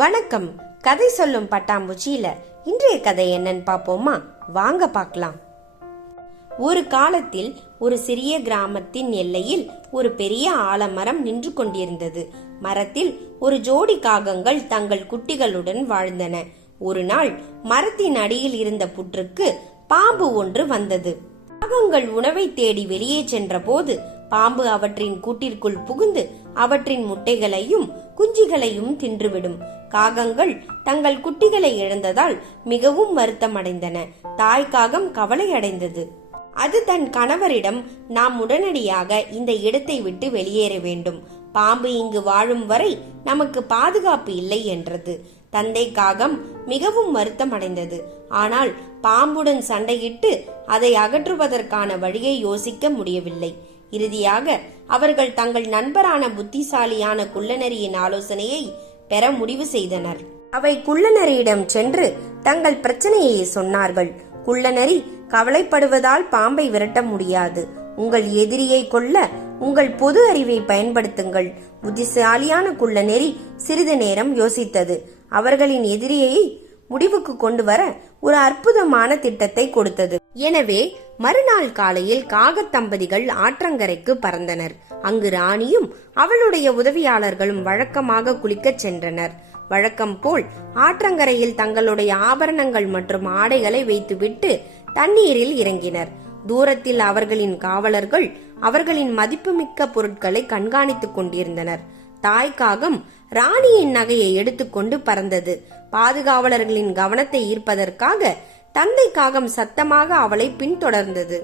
வணக்கம். கதை சொல்லும் பட்டாம்பூச்சியில இன்றைய கதை என்னன்னு பாப்போமா? வாங்க பார்க்கலாம். ஒரு காலத்தில் ஒரு சிறிய கிராமத்தின் எல்லையில் ஒரு பெரிய ஆலமரம் நின்று கொண்டிருந்தது. மரத்தில் ஒரு ஜோடி காகங்கள் தங்கள் குட்டிகளுடன் வாழ்ந்தன. ஒரு நாள் மரத்தின் அடியில் இருந்த புற்றுக்கு பாம்பு ஒன்று வந்தது. காகங்கள் உணவை தேடி வெளியே சென்ற போது பாம்பு அவற்றின் கூட்டிற்குள் புகுந்து அவற்றின் முட்டைகளையும் குஞ்சுகளையும் தின்றுவிடும். காகங்கள் தங்கள் குட்டிகளை இழந்ததால் மிகவும் வருத்தம் அடைந்தன. தாய் காகம் கவலை அடைந்தது. அது தன் கணவரிடம், நாம் உடனடியாக இந்த இடத்தை விட்டு வெளியேற வேண்டும். பாம்பு இங்கு வாழும் வரை நமக்கு பாதுகாப்பு இல்லை என்றது. தந்தை காகம் மிகவும் வருத்தம் அடைந்தது. ஆனால் பாம்புடன் சண்டையிட்டு அதை அகற்றுவதற்கான வழியை யோசிக்க முடியவில்லை. இறுதியாக அவர்கள் தங்கள் நண்பரான புத்திசாலியான குள்ளநரியின் ஆலோசனையை பெற முடிவு செய்தனர். அவை குள்ளநரியிடம் சென்று தங்கள் பிரச்சனையை சொன்னார்கள். குள்ளநரி, கவலைப்படுவதால் பாம்பை விரட்ட முடியாது. உங்கள் எதிரியை கொல்ல உங்கள் பொது அறிவை பயன்படுத்துங்கள். புத்திசாலியான குள்ளநரி சிறிது நேரம் யோசித்தது. அவர்களின் எதிரியை முடிவுக்கு கொண்டு வர ஒரு அற்புதமான திட்டத்தை கொடுத்தது. எனவே மறுநாள் காலையில் காக தம்பதிகள் ஆற்றங்கரைக்கு பறந்தனர். அங்கு ராணியும் அவளுடைய உதவியாளர்களும் வழக்கமாக குளிக்கச் சென்றனர். வழக்கம் போல் ஆற்றங்கரையில் தங்களுடைய ஆபரணங்கள் மற்றும் ஆடைகளை வைத்துவிட்டு தண்ணீரில் இறங்கினர். தூரத்தில் அவர்களின் காவலர்கள் அவர்களின் மதிப்புமிக்க பொருட்களை கண்காணித்துக் கொண்டிருந்தனர். தாய் காகம் ராணியின் நகையை எடுத்துக்கொண்டு பறந்தது. பாதுகாவலர்களின் கவனத்தை ஈர்ப்பதற்காக தந்தை காகம் சத்தமாக அவளை பின்தொடர்ந்தது.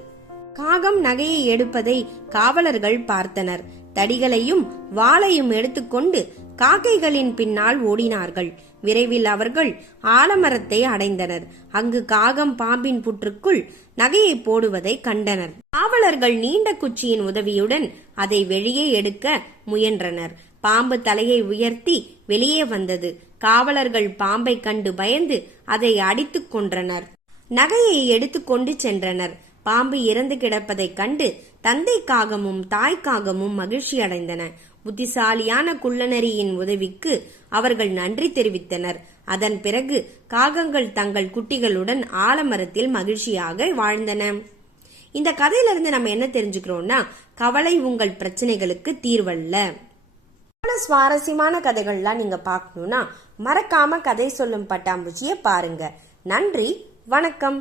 காகம் நகையை எடுப்பதை காவலர்கள் பார்த்தனர். தடிகளையும் வாளையும் எடுத்துக்கொண்டு காக்கைகளின் பின்னால் ஓடினார்கள். விரைவில் அவர்கள் ஆலமரத்தை அடைந்தனர். அங்கு காகம் பாம்பின் புற்றுக்குள் நகையை போடுவதை கண்டனர். காவலர்கள் நீண்ட குச்சியின் உதவியுடன் அதை வெளியே எடுக்க முயன்றனர். பாம்பு தலையை உயர்த்தி வெளியே வந்தது. காவலர்கள் பாம்பை கண்டு பயந்து அதை அடித்துக் கொன்றனர். நகையை எடுத்துக்கொண்டு சென்றனர். பாம்பு இறந்து கிடப்பதைக் கண்டு தந்தை காகமும் தாய் காகமும் மகிழ்ச்சி அடைந்தன. புத்திசாலியான குள்ளநரியின் உதவிக்கு அவர்கள் நன்றி தெரிவித்தனர். அதன் பிறகு காகங்கள் தங்கள் குட்டிகளுடன் ஆலமரத்தில் மகிழ்ச்சியாக வாழ்ந்தன. இந்த கதையிலிருந்து நம்ம என்ன தெரிஞ்சுக்கிறோம்னா, கவலை உங்கள் பிரச்சனைகளுக்கு தீர்வல்ல. சுவாரஸ்யமான கதைகள்லாம் நீங்க பார்க்கணும்னா மறக்காம கதை சொல்லும் பட்டாம்பூச்சியை பாருங்க. நன்றி, வணக்கம்.